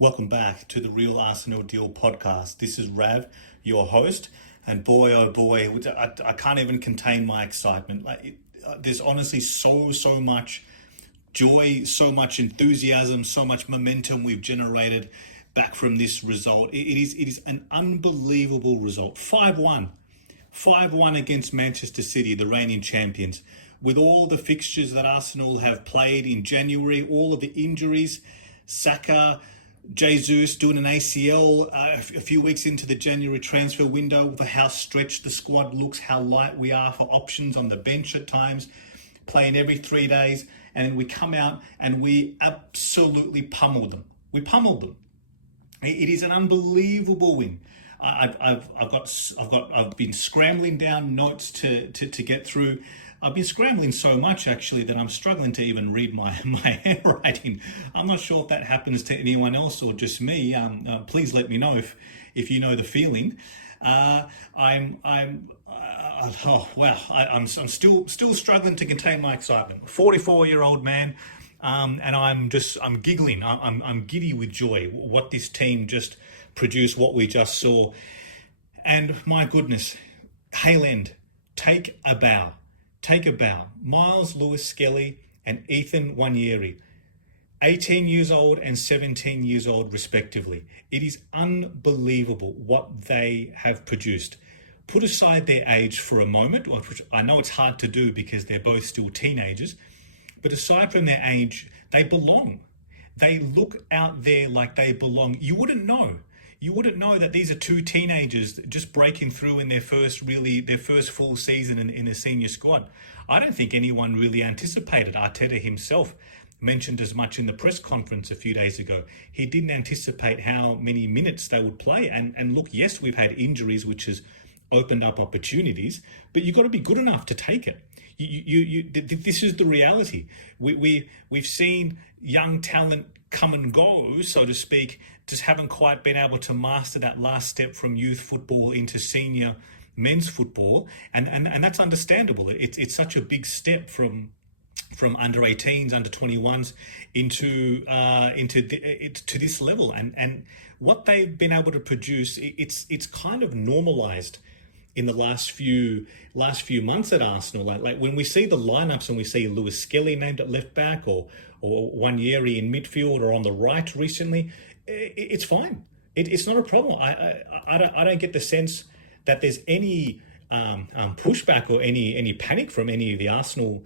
Welcome back to the Real Arsenal Deal podcast. This is Rav, your host, and boy, oh boy, I can't even contain my excitement. There's honestly so much joy, so much enthusiasm, so much momentum we've generated back from this result. It is an unbelievable result. 5-1 against Manchester City, the reigning champions. With all the fixtures that Arsenal have played in January, all of the injuries, Saka, Jesus doing an ACL a few weeks into the January transfer window, for how stretched the squad looks, how light we are for options on the bench at times, playing every 3 days, and then we come out and we absolutely pummel them. We pummeled them. It is an unbelievable win. I've been scrambling down notes to get through. I've been scrambling so much actually that I'm struggling to even read my handwriting. I'm not sure if that happens to anyone else or just me. Please let me know if you know the feeling. I'm still struggling to contain my excitement. 44-year-old man, and I'm giggling. I'm giddy with joy. What this team just produced, what we just saw, and my goodness, Hale End, take a bow. Take a bow. Myles Lewis-Skelly and Ethan Nwaneri, 18 years old and 17 years old respectively. It is unbelievable what they have produced. Put aside their age for a moment, which I know it's hard to do because they're both still teenagers, but aside from their age, they belong. They look out there like they belong. You wouldn't know that these are two teenagers just breaking through in their first full season in the senior squad. I don't think anyone really anticipated. Arteta himself mentioned as much in the press conference a few days ago. He didn't anticipate how many minutes they would play. And look, yes, we've had injuries, which has opened up opportunities, but you've got to be good enough to take it. This is the reality. We've seen young talent come and go, so to speak, just haven't quite been able to master that last step from youth football into senior men's football, and that's understandable. It's such a big step from under 18s, under 21s into this level, and what they've been able to produce, it's kind of normalized in the last few months at Arsenal. Like when we see the lineups and we see Lewis-Skelly named at left back or Nwaneri in midfield or on the right recently, it's fine. It's not a problem. I don't get the sense that there's any pushback or any panic from any of the Arsenal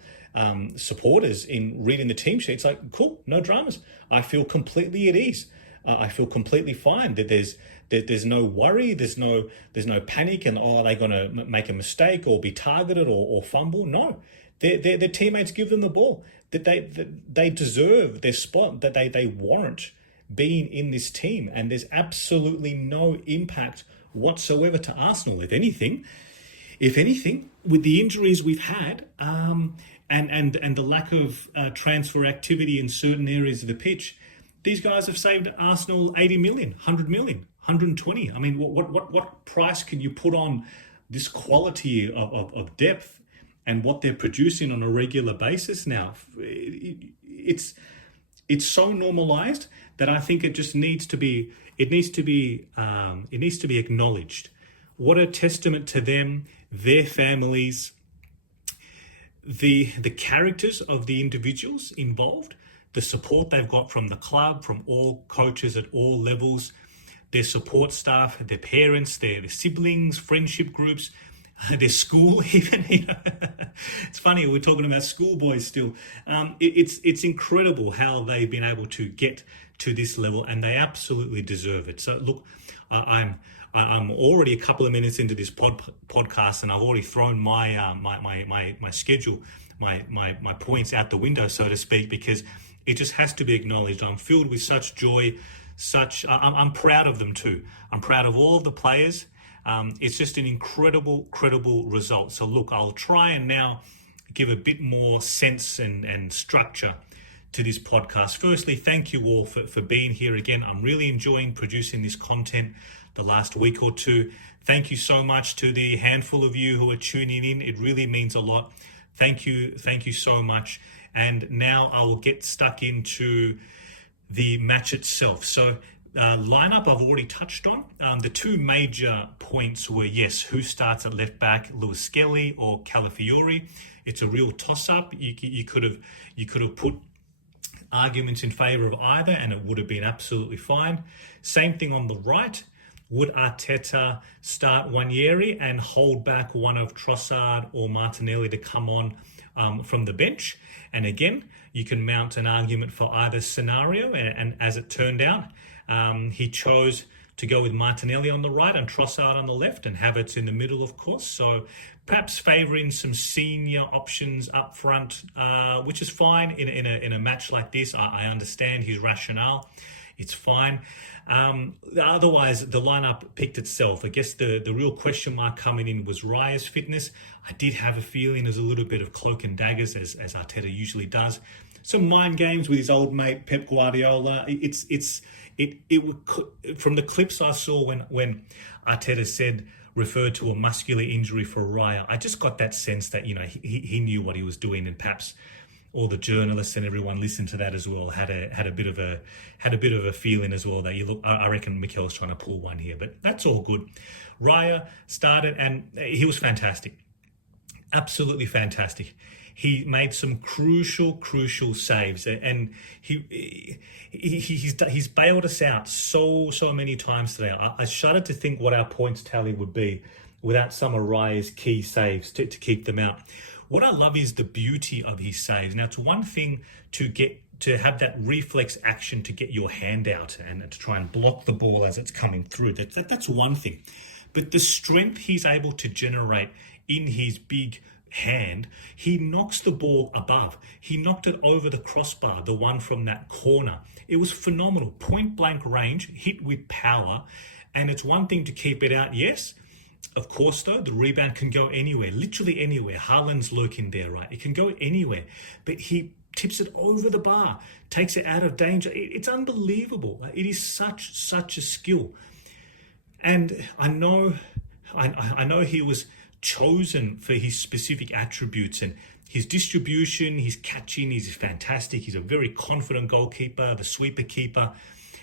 supporters in reading the team sheet. It's like, cool, no dramas. I feel completely at ease. I feel completely fine. That there's no worry. There's no panic. And are they going to make a mistake or be targeted or fumble? No, their teammates give them the ball. That they deserve their spot. That they warrant being in this team. And there's absolutely no impact whatsoever to Arsenal. If anything, with the injuries we've had, and the lack of transfer activity in certain areas of the pitch, these guys have saved Arsenal 80 million, 100 million, 120. I mean, what price can you put on this quality of depth and what they're producing on a regular basis now? It's so normalized that I think it just needs to be acknowledged. What a testament to them, their families, the characters of the individuals involved, the support they've got from the club, from all coaches at all levels, their support staff, their parents, their siblings, friendship groups, their school even. It's funny, we're talking about schoolboys still. It's incredible how they've been able to get to this level, and they absolutely deserve it. So look, I'm already a couple of minutes into this podcast, and I've already thrown my schedule, my points out the window, so to speak, because it just has to be acknowledged. I'm filled with such joy, I'm proud of them too. I'm proud of all of the players. It's just an incredible result. So look, I'll try and now give a bit more sense and structure to this podcast. Firstly, thank you all for being here again. I'm really enjoying producing this content the last week or two. Thank you so much to the handful of you who are tuning in. It really means a lot. Thank you so much. And now I will get stuck into the match itself. So lineup I've already touched on. The two major points were, yes, who starts at left back, Lewis-Skelly or Calafiori. It's a real toss-up. You could have put arguments in favour of either, and it would have been absolutely fine. Same thing on the right. Would Arteta start Nwaneri and hold back one of Trossard or Martinelli to come on from the bench? And again, you can mount an argument for either scenario. And as it turned out, he chose to go with Martinelli on the right and Trossard on the left, and Havertz in the middle, of course. So perhaps favouring some senior options up front, which is fine in a match like this. I understand his rationale. It's fine. Otherwise, the lineup picked itself. I guess the real question mark coming in was Raya's fitness. I did have a feeling there's a little bit of cloak and daggers, as Arteta usually does. Some mind games with his old mate Pep Guardiola. From the clips I saw when Arteta referred to a muscular injury for Raya, I just got that sense that he knew what he was doing, and perhaps all the journalists and everyone listened to that as well had a bit of a feeling as well that I reckon Mikel's trying to pull one here, but that's all good. Raya started and he was fantastic, absolutely fantastic. He made some crucial saves, and he's bailed us out so many times today. I shudder to think what our points tally would be without some of Raya's key saves to keep them out. What I love is the beauty of his saves. Now, it's one thing to have that reflex action to get your hand out and to try and block the ball as it's coming through. That's one thing, but the strength he's able to generate in his big hand, he knocks the ball above. He knocked it over the crossbar, the one from that corner. It was phenomenal. Point blank range, hit with power. And it's one thing to keep it out, yes. Of course, though, the rebound can go anywhere, literally anywhere. Haaland's lurking there, right? It can go anywhere. But he tips it over the bar, takes it out of danger. It's unbelievable. It is such a skill. And I know he was chosen for his specific attributes, and his distribution, his catching, he's fantastic. He's a very confident goalkeeper, the sweeper keeper.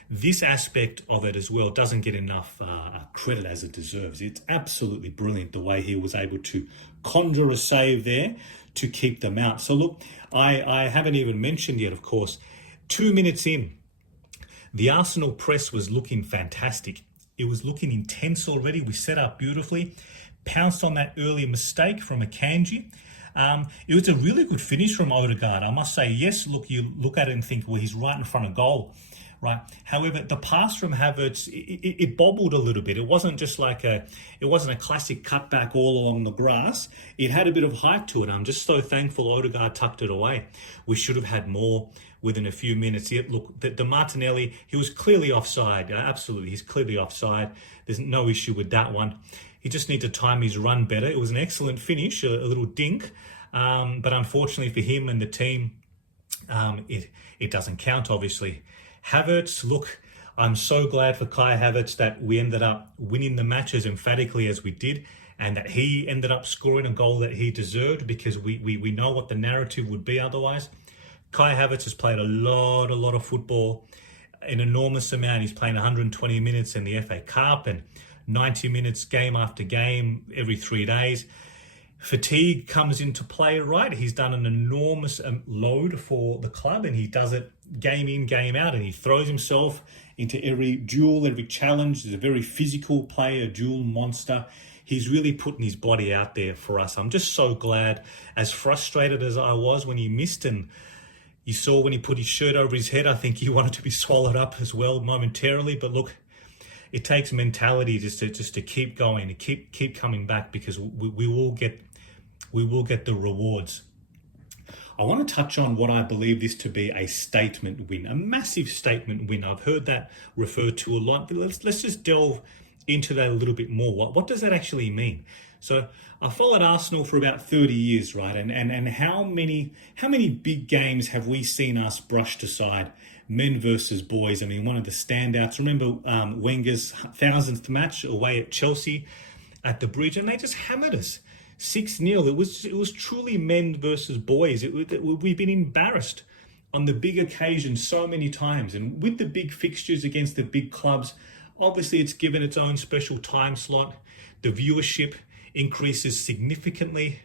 This aspect of it as well doesn't get enough credit as it deserves. It's absolutely brilliant the way he was able to conjure a save there to keep them out. So look, I haven't even mentioned yet, of course, 2 minutes in, the Arsenal press was looking fantastic. It was looking intense already. We set up beautifully, pounced on that early mistake from Akanji. It was a really good finish from Odegaard, I must say. Yes, look, you look at it and think, well, he's right in front of goal, right? However, the pass from Havertz, it bobbled a little bit. It wasn't just it wasn't a classic cutback all along the grass. It had a bit of height to it. I'm just so thankful Odegaard tucked it away. We should have had more within a few minutes. Yet, look, the Martinelli, he was clearly offside. Absolutely, he's clearly offside. There's no issue with that one. He just needs to time his run better. It was an excellent finish, a little dink. But unfortunately for him and the team, it doesn't count, obviously. Havertz, look, I'm so glad for Kai Havertz that we ended up winning the match as emphatically as we did, and that he ended up scoring a goal that he deserved, because we know what the narrative would be otherwise. Kai Havertz has played a lot of football, an enormous amount. He's playing 120 minutes in the FA Cup and 90 minutes game after game every 3 days. Fatigue comes into play, right? He's done an enormous load for the club, and he does it game in, game out, and he throws himself into every duel, every challenge. He's a very physical player, duel monster. He's really putting his body out there for us. I'm just so glad, as frustrated as I was when he missed, and you saw when he put his shirt over his head, I think he wanted to be swallowed up as well momentarily. But look, it takes mentality just to keep going, to keep coming back, because we will get the rewards. I want to touch on what I believe this to be a statement win, a massive statement win. I've heard that referred to a lot, but let's just delve into that a little bit more. What does that actually mean? So I followed Arsenal for about 30 years, right? And how many big games have we seen us brushed aside? Men versus boys. I mean, one of the standouts. Remember Wenger's 1000th match away at Chelsea at the Bridge, and they just hammered us 6-0. It was truly men versus boys. We've been embarrassed on the big occasions so many times. And with the big fixtures against the big clubs, obviously it's given its own special time slot. The viewership increases significantly.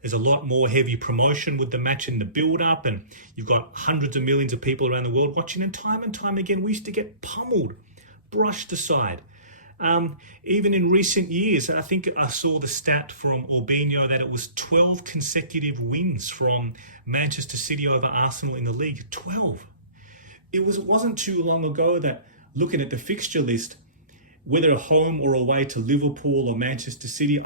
There's a lot more heavy promotion with the match in the build-up, and you've got hundreds of millions of people around the world watching, and time again, we used to get pummeled, brushed aside. Even in recent years, I think I saw the stat from Orbinho that it was 12 consecutive wins from Manchester City over Arsenal in the league. 12. It wasn't too long ago that, looking at the fixture list, whether home or away to Liverpool or Manchester City,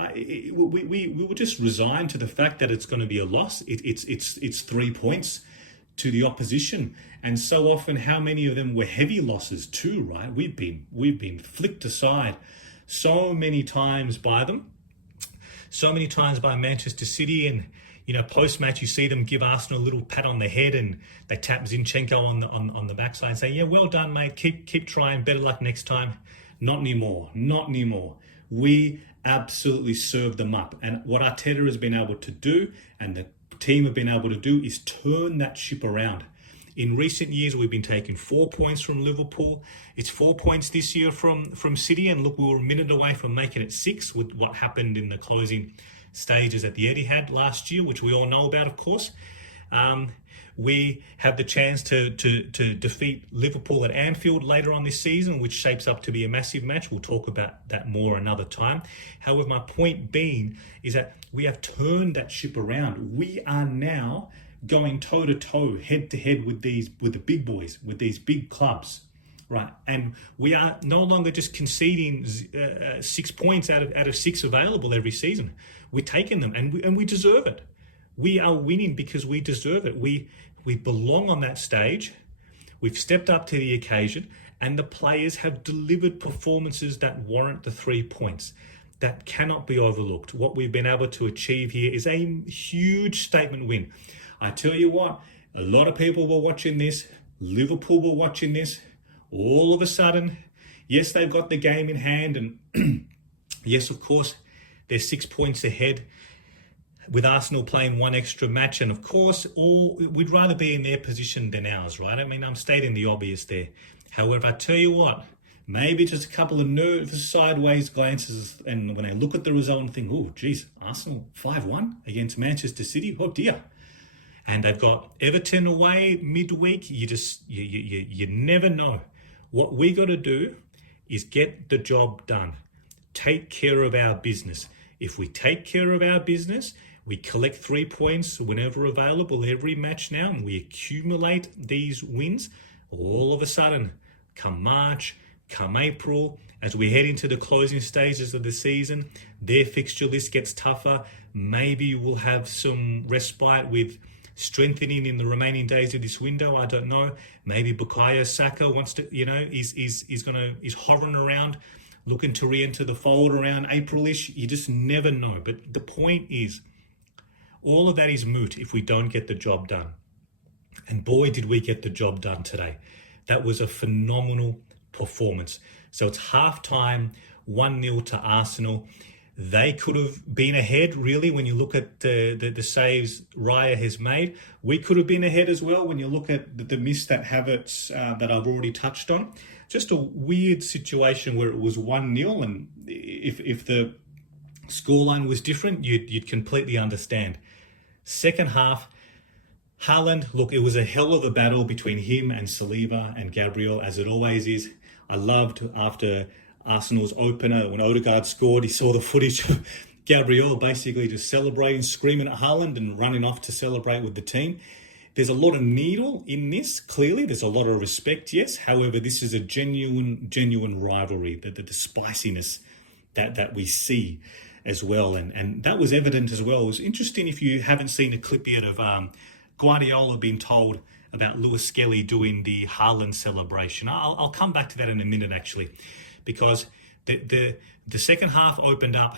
we were just resigned to the fact that it's going to be a loss. It's 3 points to the opposition, and so often, how many of them were heavy losses too? Right? We've been flicked aside so many times by them, so many times by Manchester City, and post match you see them give Arsenal a little pat on the head, and they tap Zinchenko on the backside and say, "Yeah, well done, mate. Keep trying. Better luck next time." Not anymore. Not anymore. We absolutely served them up. And what Arteta has been able to do, and the team have been able to do, is turn that ship around. In recent years, we've been taking 4 points from Liverpool. It's 4 points this year from City. And look, we were a minute away from making it 6 with what happened in the closing stages at the Etihad last year, which we all know about, of course. We have the chance to defeat Liverpool at Anfield later on this season, which shapes up to be a massive match. We'll talk about that more another time. However, my point being is that we have turned that ship around. We are now going toe-to-toe, head-to-head with the big boys, with these big clubs, right? And we are no longer just conceding 6 points out of 6 available every season. We're taking them, and we deserve it. We are winning because we deserve it. We belong on that stage. We've stepped up to the occasion, and the players have delivered performances that warrant the 3 points. That cannot be overlooked. What we've been able to achieve here is a huge statement win. I tell you what, a lot of people were watching this. Liverpool were watching this. All of a sudden, yes, they've got the game in hand, and yes, of course, they're 6 points ahead, with Arsenal playing one extra match. And of course, we'd rather be in their position than ours, right? I mean, I'm stating the obvious there. However, I tell you what, maybe just a couple of nervous sideways glances, and when I look at the result and think, oh, geez, Arsenal 5-1 against Manchester City, oh dear. And they've got Everton away midweek. You never know. What we got to do is get the job done. Take care of our business. If we take care of our business, we collect 3 points whenever available every match now, and we accumulate these wins. All of a sudden, come March, come April, as we head into the closing stages of the season, their fixture list gets tougher. Maybe we'll have some respite with strengthening in the remaining days of this window. I don't know. Maybe Bukayo Saka wants to, is hovering around, looking to re-enter the fold around April-ish. You just never know. But the point is, all of that is moot if we don't get the job done. And boy, did we get the job done today. That was a phenomenal performance. So it's half-time, 1-0 to Arsenal. They could have been ahead, really, when you look at the saves Raya has made. We could have been ahead as well when you look at the miss that Havertz that I've already touched on. Just a weird situation where it was 1-0, and if the scoreline was different, you'd completely understand. Second half, Haaland, look, it was a hell of a battle between him and Saliba and Gabriel, as it always is. I loved after Arsenal's opener, when Odegaard scored, he saw the footage of Gabriel basically just celebrating, screaming at Haaland and running off to celebrate with the team. There's a lot of needle in this, clearly. There's a lot of respect, yes. However, this is a genuine rivalry, the spiciness that we see as well. And that was evident as well. It was interesting, if you haven't seen a clip yet, of Guardiola being told about Lewis-Skelly doing the Haaland celebration. I'll come back to that in a minute, actually, because the second half opened up.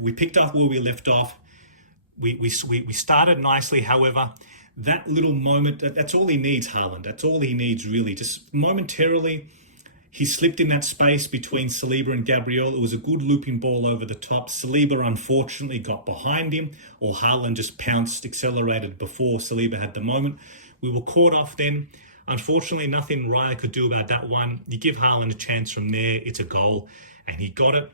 We picked up where we left off. We started nicely, however. That little moment, that's all he needs, Haaland. That's all he needs, really. Just momentarily, he slipped in that space between Saliba and Gabriel. It was a good looping ball over the top. Saliba, unfortunately, got behind him, or Haaland just pounced, accelerated before Saliba had the moment. We were caught off then. Unfortunately, nothing Raya could do about that one. You give Haaland a chance from there, it's a goal, and he got it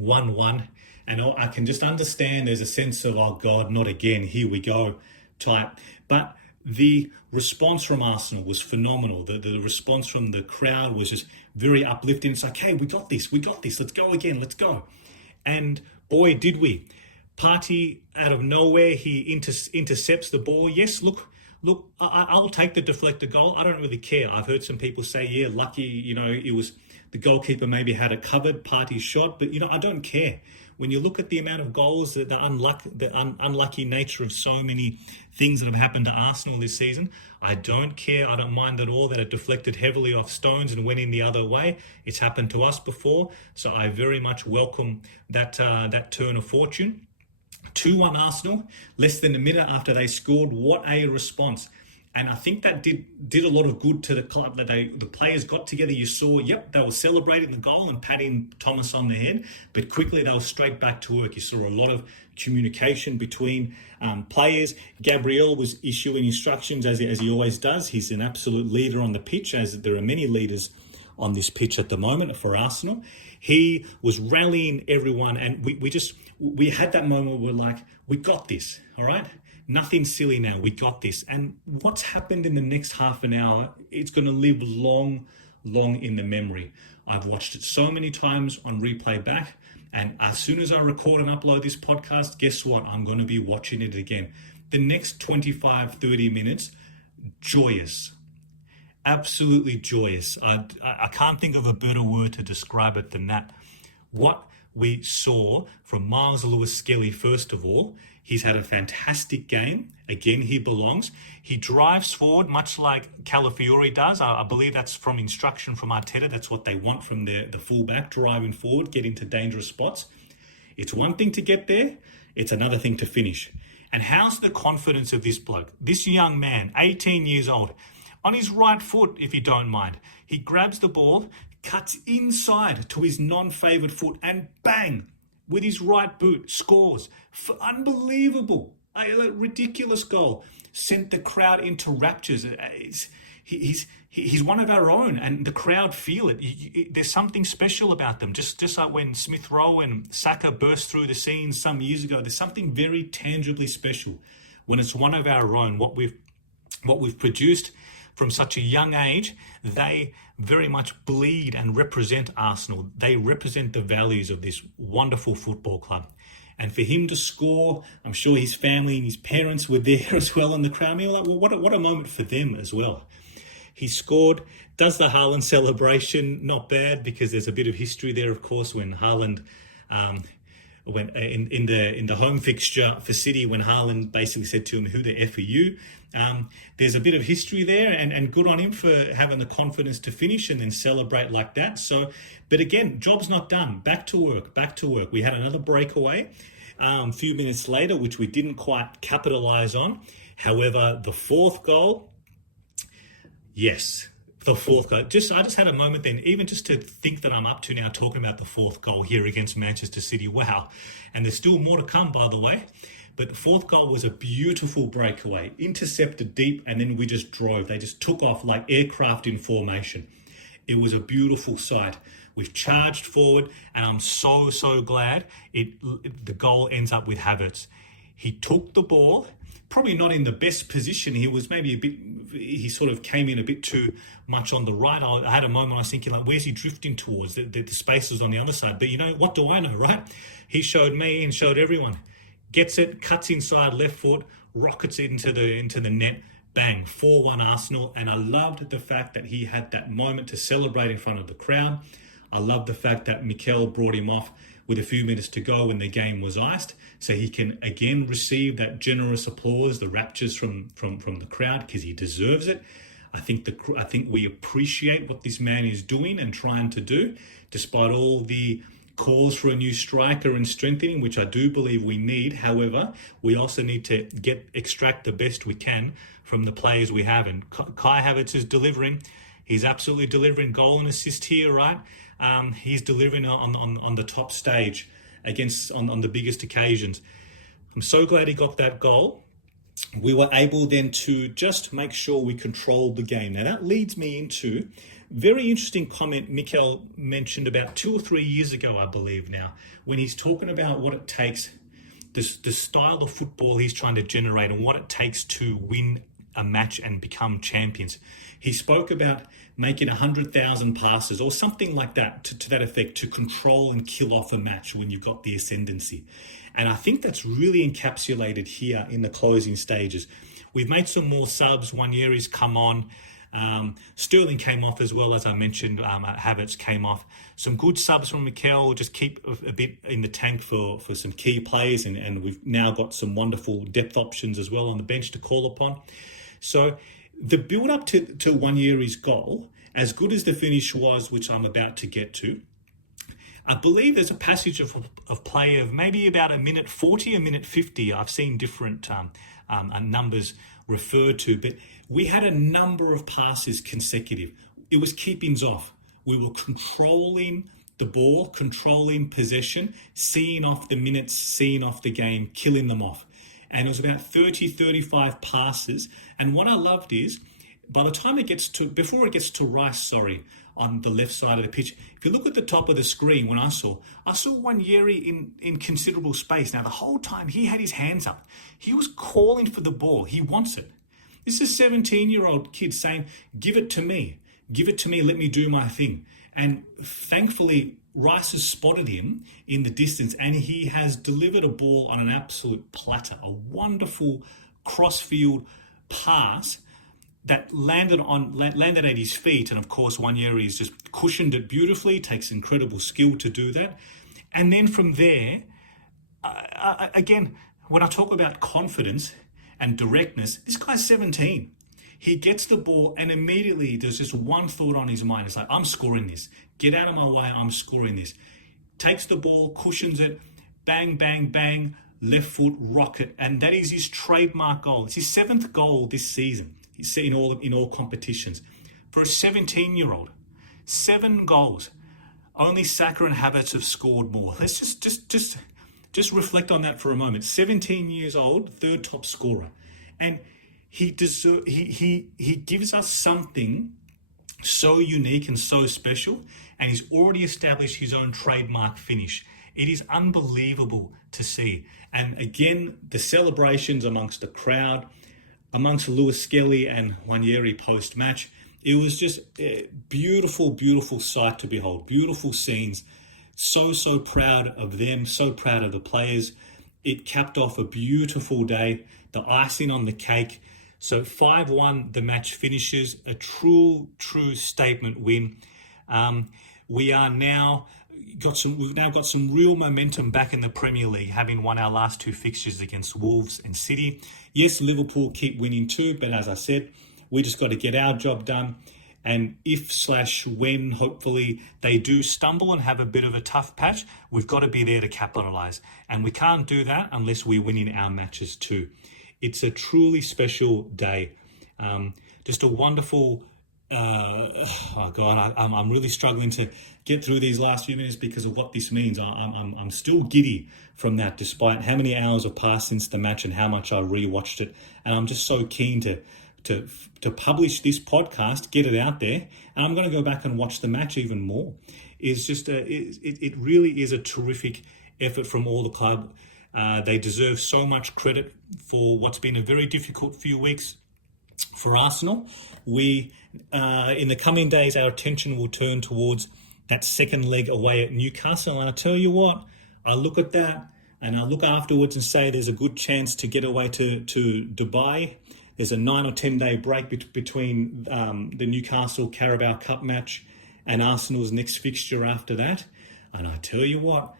1-1. And I can just understand there's a sense of, oh God, not again, here we go type. But the response from Arsenal was phenomenal. The response from the crowd was just very uplifting. It's like, hey, we got this, let's go again, let's go. And boy, did we. Partey, out of nowhere, he intercepts the ball. Yes, look, I'll take the deflected goal. I don't really care. I've heard some people say, yeah, lucky, it was the goalkeeper maybe had it covered, Partey's shot, but, I don't care. When you look at the amount of goals, the unlucky nature of so many things that have happened to Arsenal this season, I don't care. I don't mind at all that it deflected heavily off stones and went in the other way. It's happened to us before, so I very much welcome that turn of fortune. 2-1 Arsenal, less than a minute after they scored. What a response. And I think that did a lot of good to the club, that the players got together. You saw, they were celebrating the goal and patting Thomas on the head, but quickly they were straight back to work. You saw a lot of communication between players. Gabriel was issuing instructions as he always does. He's an absolute leader on the pitch, as there are many leaders on this pitch at the moment for Arsenal. He was rallying everyone, and we had that moment where we're like, we got this, all right? Nothing silly now, we got this. And what's happened in the next half an hour, it's going to live long, long in the memory. I've watched it so many times on replay back, and as soon as I record and upload this podcast, guess what? I'm going to be watching it again. The next 25, 30 minutes, joyous. Absolutely joyous. I can't think of a better word to describe it than that. What we saw from Myles Lewis-Skelly, first of all, he's had a fantastic game. Again, he belongs. He drives forward, much like Calafiori does. I believe that's from instruction from Arteta. That's what they want from the fullback, driving forward, get into dangerous spots. It's one thing to get there. It's another thing to finish. And how's the confidence of this bloke? This young man, 18 years old, on his right foot, if you don't mind, he grabs the ball, cuts inside to his non-favoured foot, and bang, with his right boot, scores. Unbelievable. A ridiculous goal. Sent the crowd into raptures. He's one of our own, and the crowd feel it. There's something special about them. Just like when Smith Rowe and Saka burst through the scene some years ago, there's something very tangibly special when it's one of our own. What we've produced from such a young age, they very much bleed and represent Arsenal. They represent the values of this wonderful football club. And for him to score, I'm sure his family and his parents were there as well in the crowd. I mean, like, well, what a moment for them as well. He scored, does the Haaland celebration, not bad, because there's a bit of history there, of course, when Haaland when in the home fixture for City, when Haaland basically said to him, "Who the F are you?" There's a bit of history there, and good on him for having the confidence to finish and then celebrate like that. So, but again, job's not done. Back to work. We had another breakaway a few minutes later, which we didn't quite capitalize on. However, the fourth goal, yes. The fourth goal. I just had a moment then, even just to think that I'm up to now talking about the fourth goal here against Manchester City. Wow. And there's still more to come, by the way. But the fourth goal was a beautiful breakaway, intercepted deep, and then we just drove. They just took off like aircraft in formation. It was a beautiful sight. We've charged forward, and I'm so glad the goal ends up with Havertz. He took the ball, probably not in the best position. He was maybe he sort of came in a bit too much on the right. I had a moment I was thinking, like, where's he drifting towards? The space was on the other side. But what do I know, right? He showed me and showed everyone. Gets it, cuts inside left foot, rockets it into the net. Bang, 4-1 Arsenal. And I loved the fact that he had that moment to celebrate in front of the crowd. I love the fact that Mikel brought him off with a few minutes to go when the game was iced, so he can again receive that generous applause, the raptures from the crowd, because he deserves it. I think we appreciate what this man is doing and trying to do, despite all the calls for a new striker and strengthening, which I do believe we need. However, we also need to extract the best we can from the players we have, and Kai Havertz is delivering. He's absolutely delivering goal and assist here, right? He's delivering on the top stage on the biggest occasions. I'm so glad he got that goal. we were able then to just make sure we controlled the game. Now that leads me into very interesting comment Mikel mentioned about 2 or 3 years ago, I believe now, when he's talking about what it takes, the style of football he's trying to generate and what it takes to win a match and become champions. He spoke about making 100,000 passes or something like that, to that effect, to control and kill off a match when you've got the ascendancy. And I think that's really encapsulated here in the closing stages. We've made some more subs. Nwaneri's come on. Sterling came off as well, as I mentioned. Havertz came off. Some good subs from Mikel. Just keep a bit in the tank for some key players. And we've now got some wonderful depth options as well on the bench to call upon. So the build-up to Nwaneri's goal, as good as the finish was, which I'm about to get to, I believe there's a passage of play of maybe about a minute 40, a minute 50. I've seen different numbers referred to, but we had a number of passes consecutive. It was keepings off. We were controlling the ball, controlling possession, seeing off the minutes, seeing off the game, killing them off. And it was about 30, 35 passes. And what I loved is, by the time before it gets to Rice, on the left side of the pitch, if you look at the top of the screen, when I saw Nwaneri in considerable space. Now, the whole time he had his hands up. He was calling for the ball. He wants it. This is a 17-year-old kid saying, give it to me. Give it to me. Let me do my thing. And thankfully, Rice has spotted him in the distance, and he has delivered a ball on an absolute platter, a wonderful cross-field pass that landed at his feet. And of course, Nwaneri has just cushioned it beautifully, takes incredible skill to do that. And then from there, again, when I talk about confidence and directness, this guy's 17. He gets the ball and immediately there's just one thought on his mind. It's like, I'm scoring this. Get out of my way, I'm scoring this. Takes the ball, cushions it, bang, bang, bang, left foot, rocket. And that is his trademark goal. It's his 7th goal this season. He's in all competitions. For a 17-year-old, 7 goals. Only Saka and Havertz have scored more. Let's just reflect on that for a moment. 17 years old, 3rd top scorer. And he gives us something so unique and so special, and he's already established his own trademark finish. It is unbelievable to see. And again, the celebrations amongst the crowd, amongst Lewis-Skelly and Nwaneri post-match, it was just a beautiful, beautiful sight to behold. Beautiful scenes. So proud of them, so proud of the players. It capped off a beautiful day. The icing on the cake. So 5-1, the match finishes. A true statement win. We've now got some real momentum back in the Premier League, having won our last 2 fixtures against Wolves and City. Yes, Liverpool keep winning too, but as I said, we just got to get our job done. And if/when, hopefully, they do stumble and have a bit of a tough patch, we've got to be there to capitalise. And we can't do that unless we win in our matches too. It's a truly special day. Just a wonderful... oh God, I'm really struggling to get through these last few minutes because of what this means. I'm still giddy from that, despite how many hours have passed since the match and how much I rewatched it. And I'm just so keen to publish this podcast, get it out there, and I'm going to go back and watch the match even more. It really is a terrific effort from all the club. They deserve so much credit for what's been a very difficult few weeks for Arsenal. We, in the coming days, our attention will turn towards that second leg away at Newcastle. And I tell you what, I look at that and I look afterwards and say there's a good chance to get away to Dubai. There's a 9 or 10 day break between the Newcastle Carabao Cup match and Arsenal's next fixture after that. And I tell you what,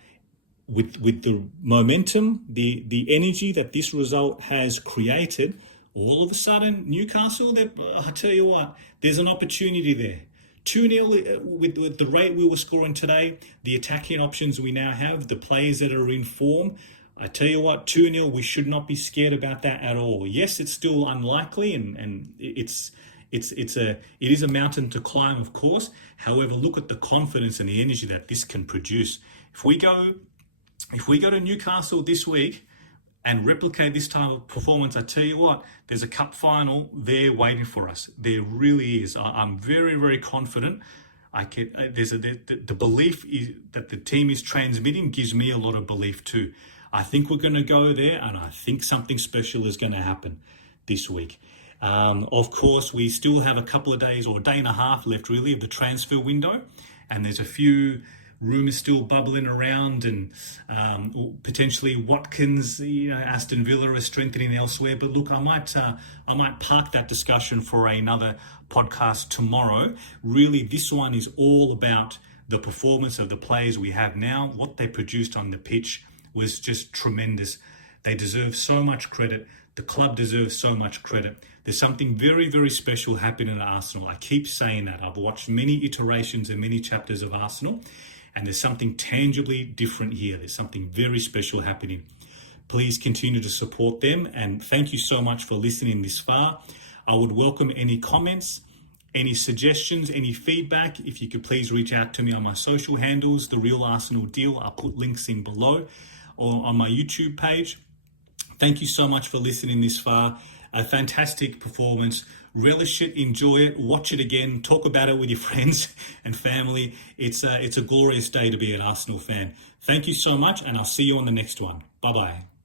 with the momentum, the energy that this result has created, all of a sudden, Newcastle, I tell you what, there's an opportunity there. 2-0 with the rate we were scoring today, the attacking options we now have, the players that are in form. I tell you what, 2-0, we should not be scared about that at all. Yes, it's still unlikely, and it is a mountain to climb, of course. However, look at the confidence and the energy that this can produce. If we go to Newcastle this week, and replicate this type of performance, I tell you what, there's a cup final there waiting for us. There really is. I'm very, very confident. The belief that the team is transmitting gives me a lot of belief too. I think we're going to go there, and I think something special is going to happen this week. Of course, we still have a couple of days or a day and a half left really of the transfer window, and there's a few rumours still bubbling around, and potentially Watkins, Aston Villa is strengthening elsewhere. But look, I might park that discussion for another podcast tomorrow. Really, this one is all about the performance of the players we have now. What they produced on the pitch was just tremendous. They deserve so much credit. The club deserves so much credit. There's something very, very special happening at Arsenal. I keep saying that. I've watched many iterations and many chapters of Arsenal, and there's something tangibly different here. There's something very special happening. Please continue to support them, and thank you so much for listening this far. I would welcome any comments, any suggestions, any feedback. If you could please reach out to me on my social handles, The Real Arsenal Deal. I'll put links in below, or on my YouTube page. Thank you so much for listening this far. A fantastic performance. Relish it, enjoy it, watch it again, talk about it with your friends and family. It's a glorious day to be an Arsenal fan. Thank you so much, and I'll see you on the next one. Bye-bye.